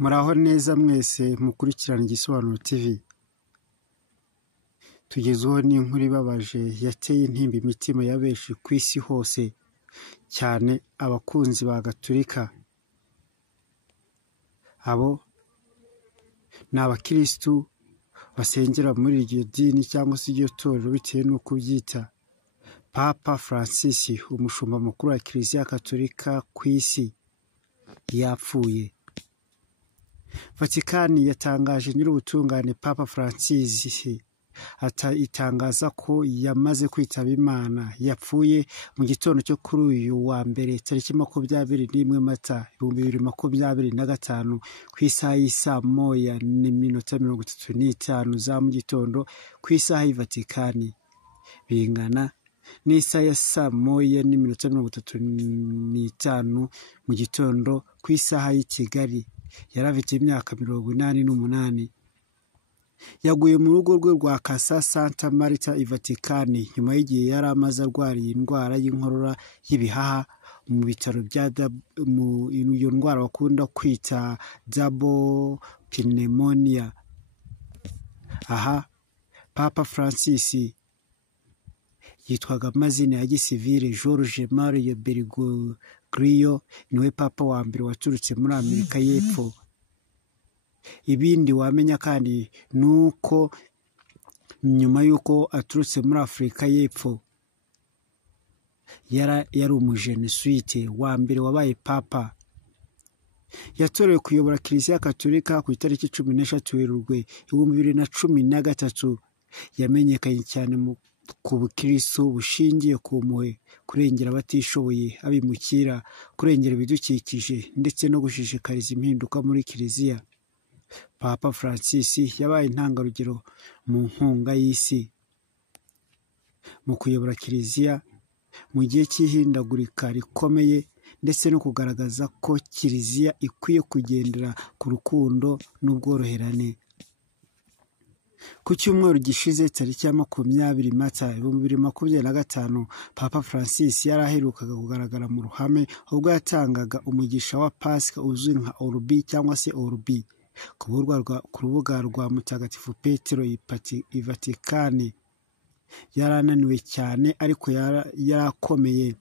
Muraho neza mwese mukurikirana Igisobanuro TV. Tugezweho n'inkuru ibabaje yateye intimba imitima ya benshi ku isi hose, cyane abakunzi ba Gatolika. Abo ni abakirisitu basengera muri iryo dini cyangwa se iryo torero bitewe n'uko byita. Papa Francis, umushumba mukuru wa Kiliziya Gatolika ku isi, yapfuye. Vatikani yatangaje nyir'ubutungane Papa Francis itangaza ko yamaze kwitaba Imana. Yapfuye mu gitondo cyo kuri uyu wa mbere tariki 21 Mata 2025 ku isaha y'isa moya n'iminota 35 za mu gitondo ku isaha y'i Vatikani, bingana n'isaha ya saa moya n'iminota 35 mu gitondo ku isaha y'i Kigali. Yari afite imyaka 88. Yaguye mu rugo rwe rwa Casa Santa Marta i Vatikani nyuma y'igihe yari amaze arwariye indwara y'inkorora y'ibihaha mu bitaro bya iyo ndwara bakunda kwita double pneumonia. Aha Papa Francis yitwaga amazina ya gisivile Jorge Mario Bergoglio, niwe papa wa mbere waturutse muri Amerika y'Epfo. Ibindi wamenya kandi nuko nyuma yuko aturutse muri Afurika y'Epfo yari umujesuite wa mbere wabaye papa. Yatorewe kuyobora Kiliziya Gatolika ku itariki 13 Werurwe 2013. Yamenyekanye cyane ku bukristo bushingiye ku mpuhwe, kurengera abatishoboye, abimukira, kurengera ibidukikije ndetse no gushishikariza impinduka muri Kiliziya. Papa Francis yabaye intangarugero mu nkunga y'isi mu kuyobora Kiliziya mu gihe cy'ihindagurika rikomeye, ndetse no kugaragaza ko Kiliziya ikwiye kugendera ku rukundo n'ubworoherane. Ku cyumweru gishize tariki ya 20 Mata 2025, Papa Francis yari aherukaga kugaragara mu ruhame ubwo yatangaga umugisha wa Pasika uzwi nka Orbi cyangwa se Orbi ku rubuga rwa Mutagatifu Petero i Vatikani. Yarananiwe cyane ariko yarakomeye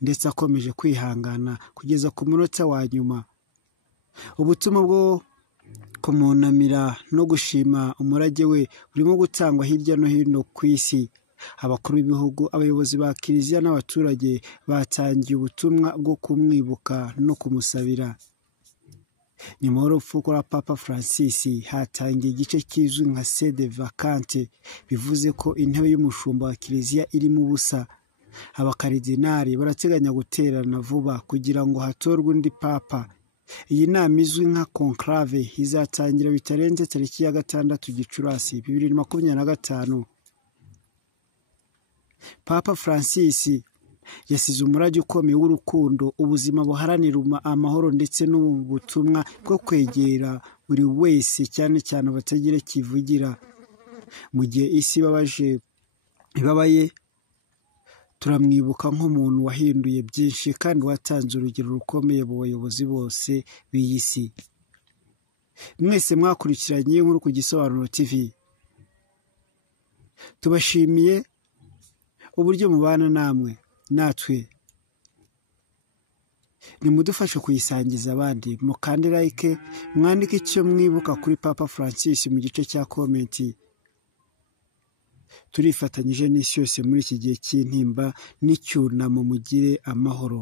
ndetse akomeje kwihangana kugeza ku munota wa nyuma. Ubutumwa bwo kumunamira no gushima umurage we burimo gutangwa hirya no hino ku isi. Abakuru b'ibihugu, abayobozi ba Kiliziya n'abaturage batangiye ubutumwa bwo kumwibuka no kumusabira. Nyuma y'urupfu rwa Papa Francis hatangiye igice kizwi nka sede vacante, bivuze ko intebe y'umushumba wa Kiliziya irimo ubusa. Abakaridinari barateganya guterana vuba kugira ngo hatorwe undi papa. Iyi nama izwi nka conclave izatangira bitarenze tariki ya 6 Gicurasi 2025. Papa Francis yasize umurage ukomeye w'urukundo, ubuzima buharanira amahoro ndetse n'ubutumwa bwo kwegera buri wese, cyane cyane abatagira kivugira. Mu gihe isi ibabaye, turamwibuka nk'umuntu wahinduye byinshi kandi watanze urugero rukomeye mu bayobozi bose b'iyi si. Mwese mwakurikiranye inkuru ku Gisobanuro TV, tubashimiye uburyo mubana natwe. Nimudufashe kuyisangiza abandi, mukande like, mwandike icyo mwibuka kuri Papa Francis mu gice cya komenti. Turifatanyije n'isi yose muri iki gihe cy'intimba n'icyunamo. Mugire amahoro.